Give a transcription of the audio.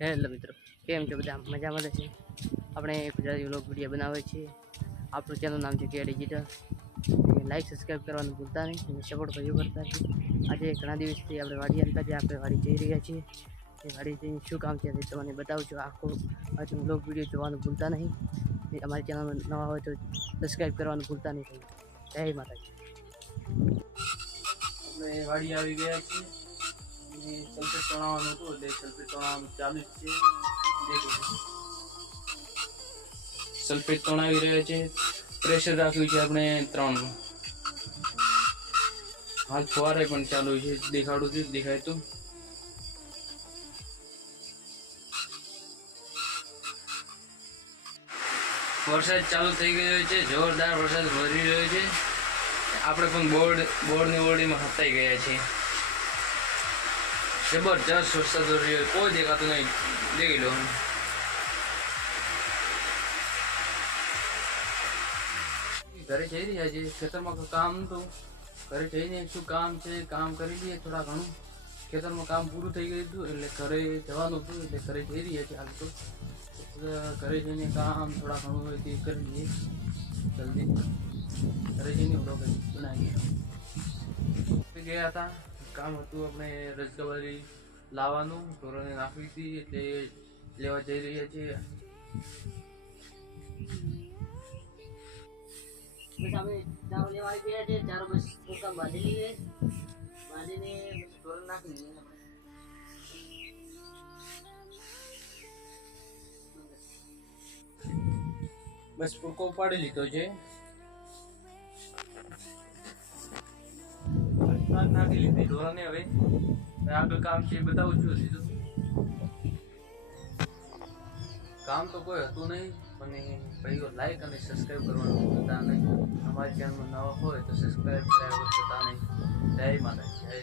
Hello મિત્રો, કેમ છો બધા? મજામાં છે? આપણે ગુજરાતી વ્લોગ વીડિયો બનાવીએ છીએ આપણું ચેનલ નામ છે કે ડિજિટલ લાઈક સબસ્ક્રાઈબ કરવાનું ભૂલતા નહીં અને સપોર્ટ કર્યો કરતા છે આજે ઘણા દિવસથી આપણે વાડી અંતા જે આપણે વાડી જઈ રહ્યા છીએ. એ વાડી જઈને શું કામ છે તમને બતાવું છું આખો આજનો વ્લોગ વીડિયો જોવાનું ભૂલતા નહીં. અમારી ચેનલમાં નવા હોય તો સબસ્ક્રાઈબ કરવાનું ભૂલતા નહીં. જય માતાજી. આપણે વાડી આવી ગયા છીએ. અને સલ્ફેટ ચણાવવાનું હતું એટલે સલ્ફેટ ચણાવવાનું ચાલુ જ છે. સલ્ફેટ તણાવી રહ્યા છે. પ્રેશર રાખ્યું છે આપણે ત્રણ. હાલ ફુવારે પણ ચાલુ છે. દેખાડું છું, દેખાય તો. વરસાદ ચાલુ થઈ ગયો છે. જોરદાર વરસાદ વરી રહ્યો છે. આપણે પણ બોર્ડ, બોર્ડની ઓરડીમાં હતાઈ ગયા છીએ. જબરજસ્ત વરસાદ વરી રહ્યો કોઈ દેખાતું નહીં દેખી લો ઘરે જઈ રહ્યા છે ખેતરમાં કામ તો ઘરે જઈને શું કામ છે કામ કરી લઈએ થોડા ઘણું ખેતરમાં કામ પૂરું થઈ ગયું હતું એટલે ઘરે જવાનું હતું એટલે ઘરે જઈ રહ્યા છે હાલ તો ઘરે જઈને કામ થોડા ઘણું તે કરી લઈએ જલ્દી ઘરે જઈને વ્લોગ બનાવીએ ગયા હતા કામ હતું આપણે રસગવારી લાવવાનું ઢોરોને નાખવી હતી એટલે લેવા જઈ રહ્યા છીએ. બસ અમે ચાવલ લેવા આવી ગયા છે ચારો બસ ફૂકા બાંધી લઈએ બાંધીને ઢોરણ નાખી દઈએ બસ પૂરકો ઉપાડી લીધો છે. નાખ લીધી. ઢોરાને હવે આગળ કામ છે બતાવું છું સીધું કામ તો કોઈ હતું નહીં, પણ ભાઈઓ લાઈક અને સબસ્ક્રાઈબ કરવાનું ભૂલતા નહીં. અમારી ચેનલમાં નવા હોય તો સબસ્ક્રાઈબ કર્યા વગર જતા નહીં જય માતા જય.